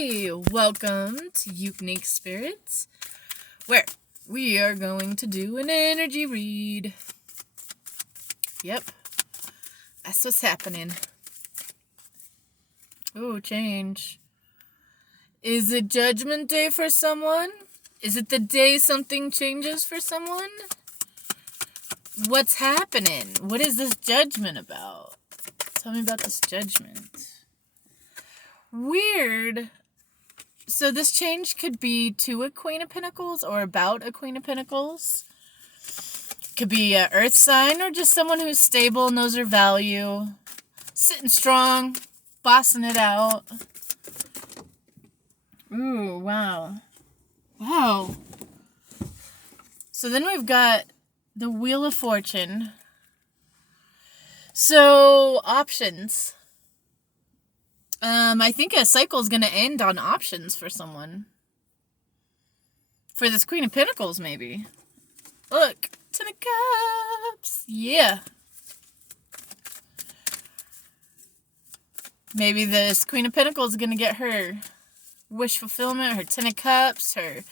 Hi, welcome to Unique Spirits, where we are going to do an energy read. Yep, that's what's happening. Oh, change. Is it Judgment Day for someone? Is it the day something changes for someone? What's happening? What is this judgment about? Tell me about this judgment. Weird. So this change could be to a Queen of Pentacles or about a Queen of Pentacles. Could be an earth sign or just someone who's stable, knows their value, sitting strong, bossing it out. Ooh, wow. Wow. So then we've got the Wheel of Fortune. So, options. I think a cycle is going to end on options for someone. For this Queen of Pentacles, maybe. Look, Ten of Cups. Yeah. Maybe this Queen of Pentacles is going to get her wish fulfillment, her Ten of Cups, her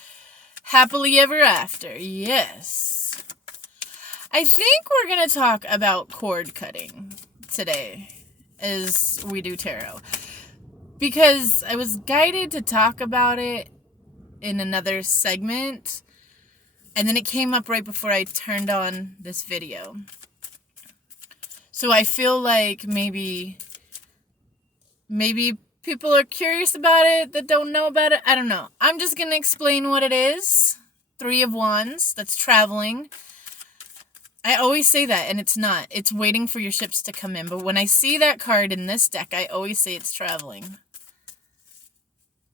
happily ever after. Yes. I think we're going to talk about cord cutting today as we do tarot. Because I was guided to talk about it in another segment. And then it came up right before I turned on this video. So I feel like maybe people are curious about it that don't know about it. I don't know. I'm just going to explain what it is. Three of Wands. That's traveling. I always say that, and it's not. It's waiting for your ships to come in. But when I see that card in this deck, I always say it's traveling.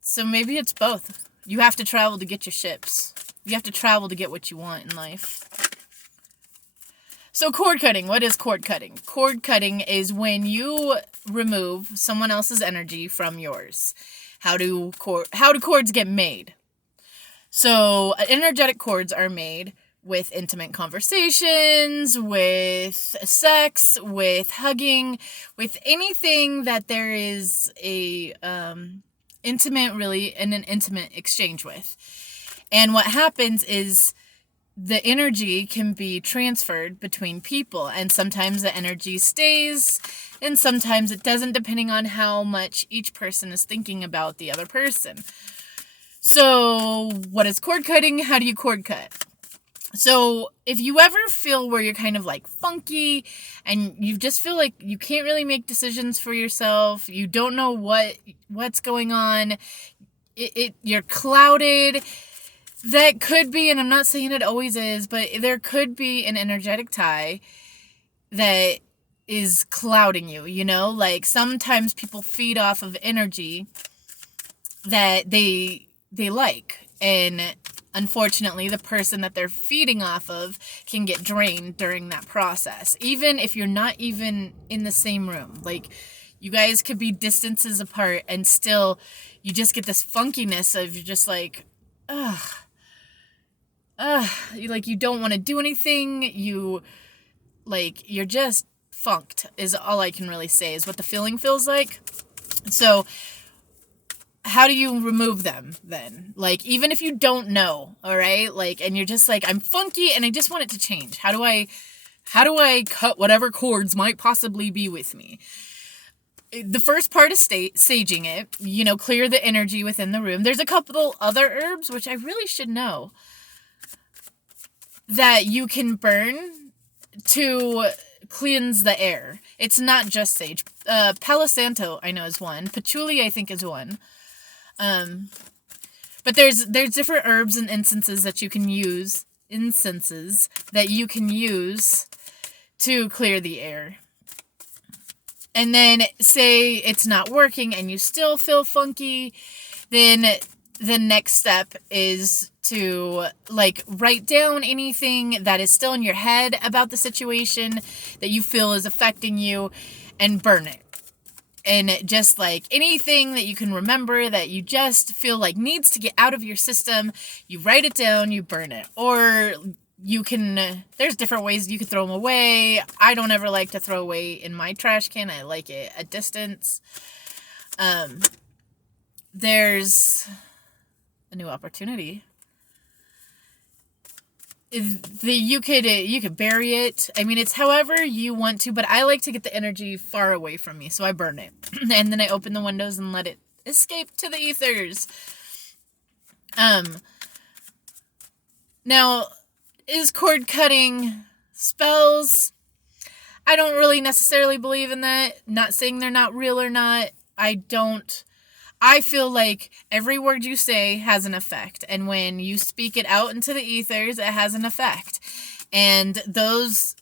So maybe it's both. You have to travel to get your ships. You have to travel to get what you want in life. So cord cutting. What is cord cutting? Cord cutting is when you remove someone else's energy from yours. How do cords get made? So energetic cords are made with intimate conversations, with sex, with hugging, with anything that there is a an intimate exchange with. And what happens is the energy can be transferred between people, and sometimes the energy stays and sometimes it doesn't, depending on how much each person is thinking about the other person. So what is cord cutting? How do you cord cut? So if you ever feel where you're kind of like funky and you just feel like you can't really make decisions for yourself, you don't know what's going on, you're clouded, that could be, and I'm not saying it always is, but there could be an energetic tie that is clouding you, you know? Like sometimes people feed off of energy that they like, and unfortunately, the person that they're feeding off of can get drained during that process. Even if you're not even in the same room. Like, you guys could be distances apart and still you just get this funkiness of you're just like, like you don't want to do anything. You're just funked is all I can really say is what the feeling feels like. So how do you remove them then? Like, even if you don't know, all right? Like, and you're just like, I'm funky and I just want it to change. How do I cut whatever cords might possibly be with me? The first part is saging it, you know, clear the energy within the room. There's a couple other herbs, which I really should know, that you can burn to cleanse the air. It's not just sage. Palo Santo, I know, is one. Patchouli, I think, is one. But there's different herbs and incenses that you can use to clear the air. And then say it's not working and you still feel funky, then the next step is to like write down anything that is still in your head about the situation that you feel is affecting you and burn it. And just like anything that you can remember that you just feel like needs to get out of your system, you write it down, you burn it. Or you can, there's different ways you could throw them away. I don't ever like to throw away in my trash can. I like it at distance. there's a new opportunity. You could bury it. I mean, it's however you want to, but I like to get the energy far away from me, so I burn it. And then I open the windows and let it escape to the ethers. Now, is cord cutting spells? I don't really necessarily believe in that. Not saying they're not real or not. I feel like every word you say has an effect. And when you speak it out into the ethers, it has an effect. And those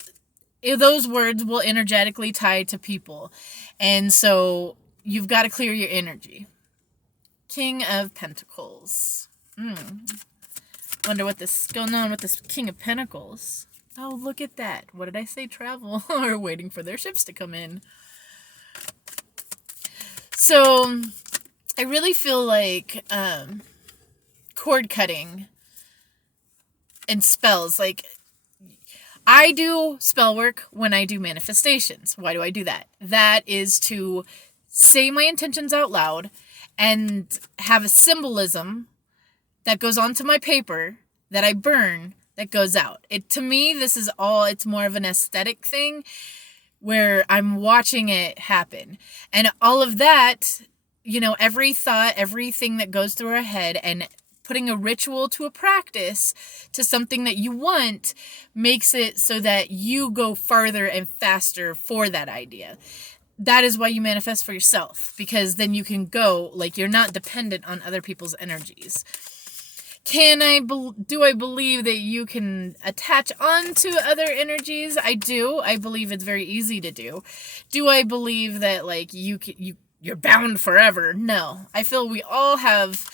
words will energetically tie to people. And so you've got to clear your energy. King of Pentacles. Wonder what this is going on with this King of Pentacles. Oh, look at that. What did I say? Travel. Or waiting for their ships to come in. So I really feel like cord cutting and spells, like, I do spell work when I do manifestations. Why do I do that? That is to say my intentions out loud and have a symbolism that goes onto my paper that I burn that goes out. To me, it's more of an aesthetic thing where I'm watching it happen. And all of that, every thought, everything that goes through our head, and putting a ritual to a practice to something that you want makes it so that you go farther and faster for that idea. That is why you manifest for yourself, because then you can go, like, you're not dependent on other people's energies. Do I believe that you can attach on to other energies? I do. I believe it's very easy to do. Do I believe that, like, you're bound forever? No. I feel we all have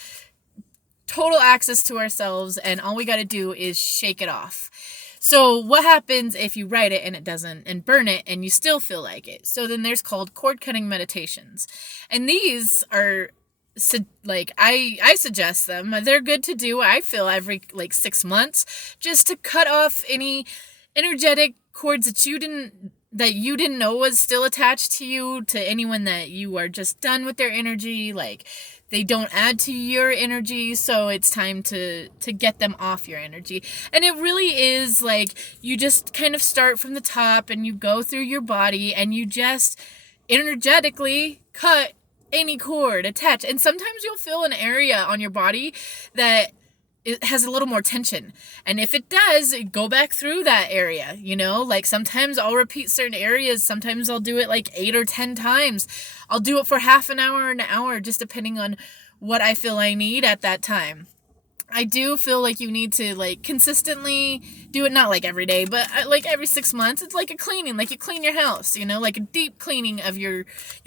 total access to ourselves, and all we got to do is shake it off. So what happens if you write it and it doesn't, and burn it and you still feel like it? So then there's called cord cutting meditations. And these are, like, I suggest them. They're good to do, I feel, every 6 months, just to cut off any energetic cords that you didn't know was still attached to you, to anyone that you are just done with their energy, like they don't add to your energy, so it's time to get them off your energy. And it really is like, you just kind of start from the top and you go through your body and you just energetically cut any cord attached. And sometimes you'll feel an area on your body that it has a little more tension. And if it does, go back through that area, like sometimes I'll repeat certain areas. Sometimes I'll do it like 8 or 10 times. I'll do it for half an hour or an hour, just depending on what I feel I need at that time. I do feel like you need to, like, consistently do it, not like every day, but like every 6 months. It's like a cleaning, like you clean your house, like a deep cleaning of your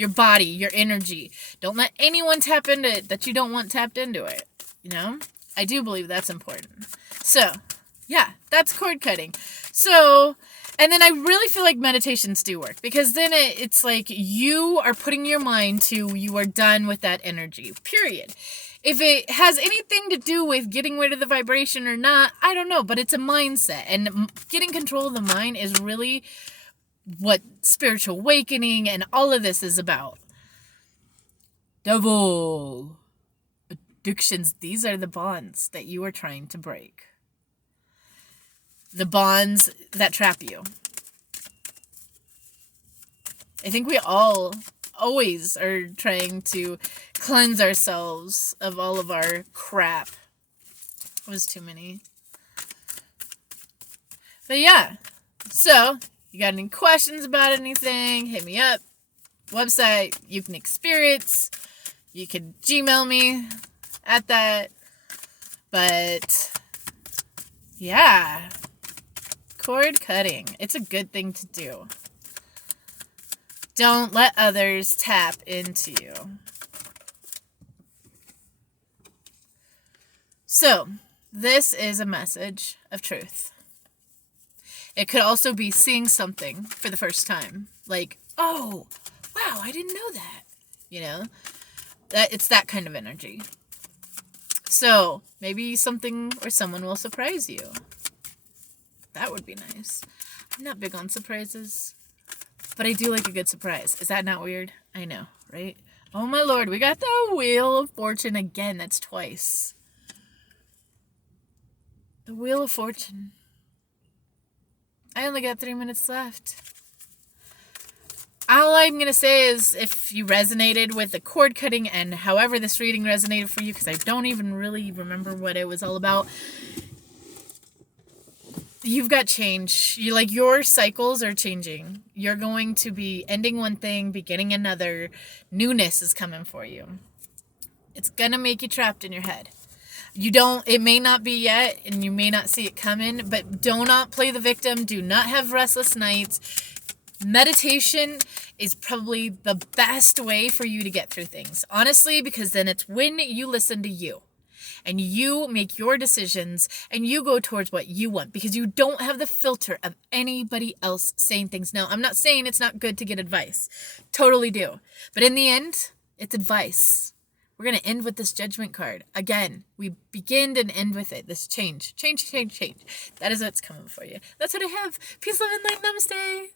body, your energy. Don't let anyone tap into it that you don't want tapped into it, I do believe that's important. So, yeah, that's cord cutting. So, and then I really feel like meditations do work, because then it's like you are putting your mind to, you are done with that energy, period. If it has anything to do with getting rid of the vibration or not, I don't know, but it's a mindset, and getting control of the mind is really what spiritual awakening and all of this is about. Devil. Addictions, these are the bonds that you are trying to break. The bonds that trap you. I think we all always are trying to cleanse ourselves of all of our crap. It was too many. But yeah, so you got any questions about anything, hit me up. Website, ukuniquespirits. You can Gmail me at that. But yeah, cord cutting, it's a good thing to do. Don't let others tap into you. So, this is a message of truth. It could also be seeing something for the first time. Like, oh, wow, I didn't know that. That it's that kind of energy. So, maybe something or someone will surprise you. That would be nice. I'm not big on surprises, but I do like a good surprise. Is that not weird? I know, right? Oh my lord, we got the Wheel of Fortune again. That's twice. The Wheel of Fortune. I only got 3 minutes left. All I'm going to say is if you resonated with the cord cutting and however this reading resonated for you, because I don't even really remember what it was all about, you've got change. Your cycles are changing. You're going to be ending one thing, beginning another. Newness is coming for you. It's going to make you trapped in your head. It may not be yet, and you may not see it coming, but do not play the victim. Do not have restless nights. Meditation is probably the best way for you to get through things. Honestly, because then it's when you listen to you. And you make your decisions and you go towards what you want because you don't have the filter of anybody else saying things. Now, I'm not saying it's not good to get advice. Totally do. But in the end, it's advice. We're going to end with this Judgment card. Again, we begin and end with it. This change. Change. That is what's coming for you. That's what I have. Peace, love, and light. Namaste.